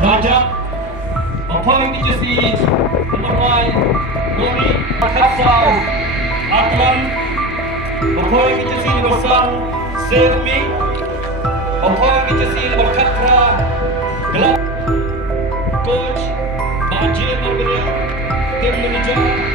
Rajak, appointed to see number 9, Gori, Hassau, Atlan, appointed to see number 7, Save Me, appointed to see number Katra, Glad, Coach, Bajir Margaret, Tim Manager,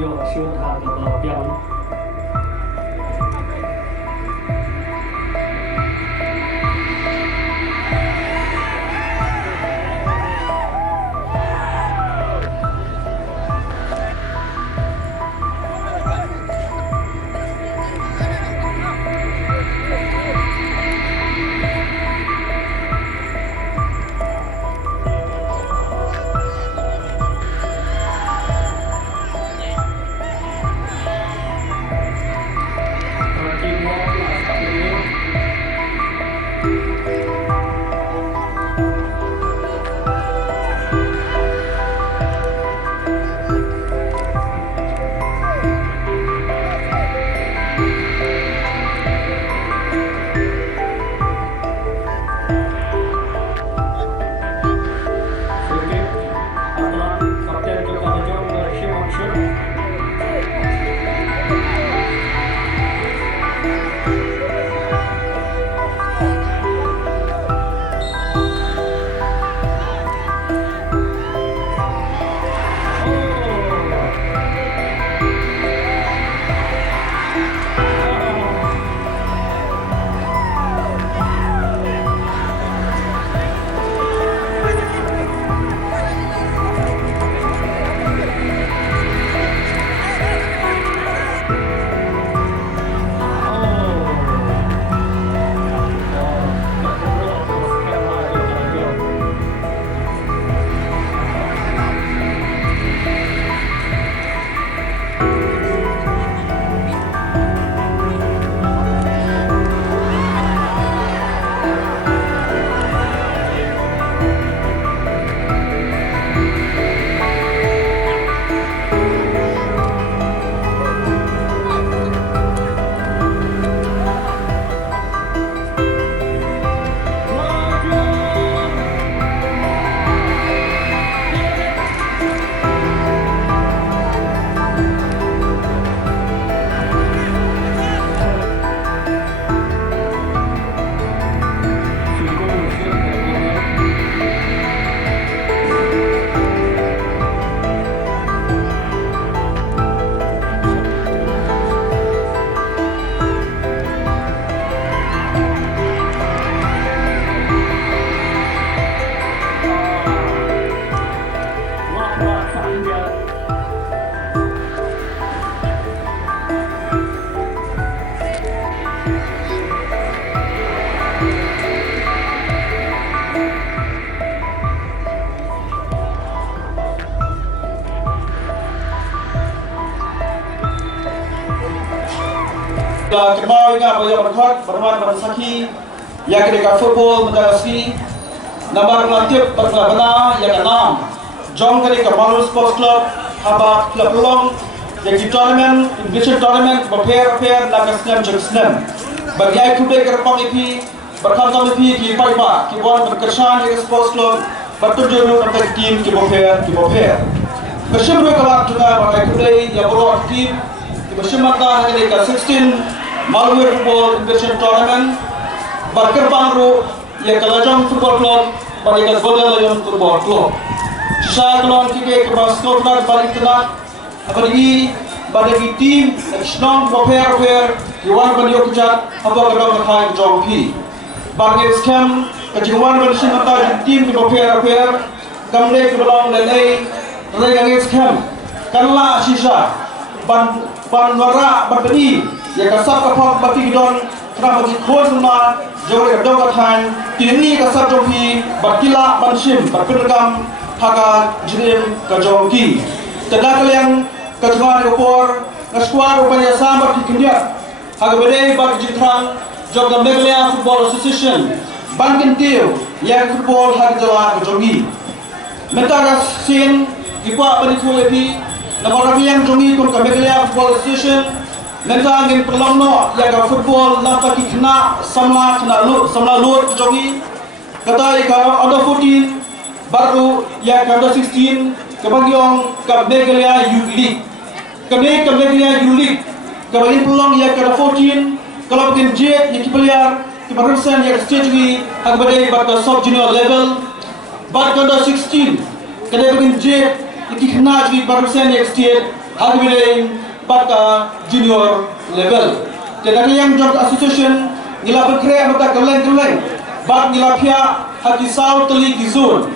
yo siêu thà là bờ biang Kembali dengan Bapak Berkat Berman Bersaki yang kedekat football Mendagasi Nomor pelatih berbana yang ke-6 Jom kedekat Mawlangwir Sports Club Haba Club Long yang di tournament Invitation Tournament berpair-pair laga senam jam senam bagi aku dek kerpang IP berkantor IP di Paiba kibuan berkesan di Sports Club bertujuan untuk tim kibopair bersama kelak juga bagi aku dek yang berluar tim bersama kedekat 16 Mawlangwir Football Invitation Tournament berkerbang ru yang ke Lajong Football Club bagi Lajong Football Club. Sisa kelon kita ke Basketball balik tengah bagi tim nasional berpair Iwan Bandio Kejat apa kedua ketai Jompi bagi skam kejuruan bersama tim berpair kembali ke belong lelai dengan skam karena sisa ban wara berbedi yang kasar kapal bagi gidon kerana bagi kuat semua jauh dari kedua ketai ini kasar Jompi berkila bansim berpinggam haga jirim ke Jompi tidak kalian kejuruan opor naskuar upaya samar di India haga berdei bagi jitrang jauh Meghalaya Football Association bankin tiu yang football haga jalan ke Jompi mentara sin dikuat beriku lebih nomor yang Jompi kun ke Meghalaya Football Association mentara ingin perlomno yang ke football nampak kena sama lut ke Jompi kata ika under 14 baru yang ke under 16 kebagian ke Meghalaya Youth League kami ke Meghalaya Youth League kebagian peluang yang ke 14 kalau bikin jet yang kipeliar kebarusan yang stage we hagbadai pada sub junior level bar ke under 16 kada bikin jet yang kena jadi barusan yang stage hagbileng baka junior level. Jadi yang jog association ngila berkreat baka keleng bak ngila pihak hati South Teli Gizun.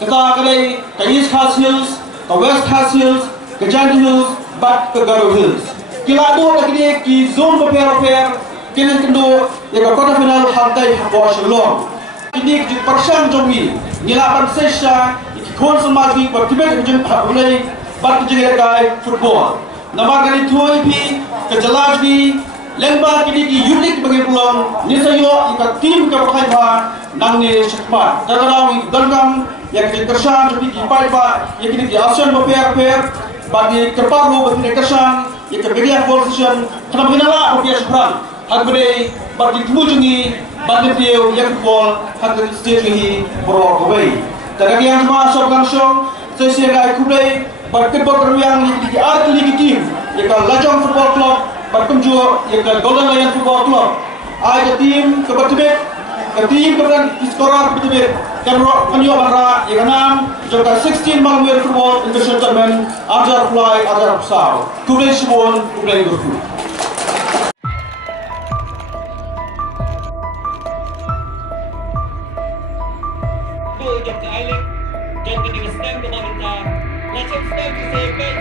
Kita kadai ke East Khas Hills, ke West Khas Hills, ke Janti Hills, bak ke Garo Hills. Kila tu lagi ki zone berper kini kendo yang kota final hantai hawa shalom. Ini di persian jomi ngilapan sesya ikon semagi bertibet ujung mulai bak kejegai football. Nama kali tuai pi kejelas ni lemba kini ki unik bagi pulang nisayo ika tim ke pakai ba nangni sekmat. Kadang dalgam yang kersan seperti ki pai ba yang kini di ASEAN berper bagi kerparu bagi kersan yang kebedia position kenapa kenala rupiah seberang hagbede bagi tujungi bagi tiau yang football hagbe stage ni borok away. Tadi yang semua sorgan show sesi yang kublai berkebor yang di arti tim yang Lajong Football Club berkunjung yang Golden Lion Football Club. Ada tim kebertibet, tim keberan iskorar kebertibet kanyo bara yang 6 juga 16 Mawlangwir Football International Tournament ajar fly ajar besar. Kublai Simon kublai berku. Jom ke Island, jom ke dengan stand ke Maminta. Lajong stand ke Sepen,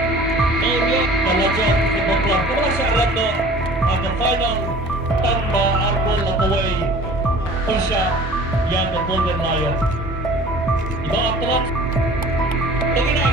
Mawlangwir dan Lajong Football Club. Kemudian syarat no, the final tanpa arbol lakaway Persia yang ke Golden Lion. Iba aktual, tengina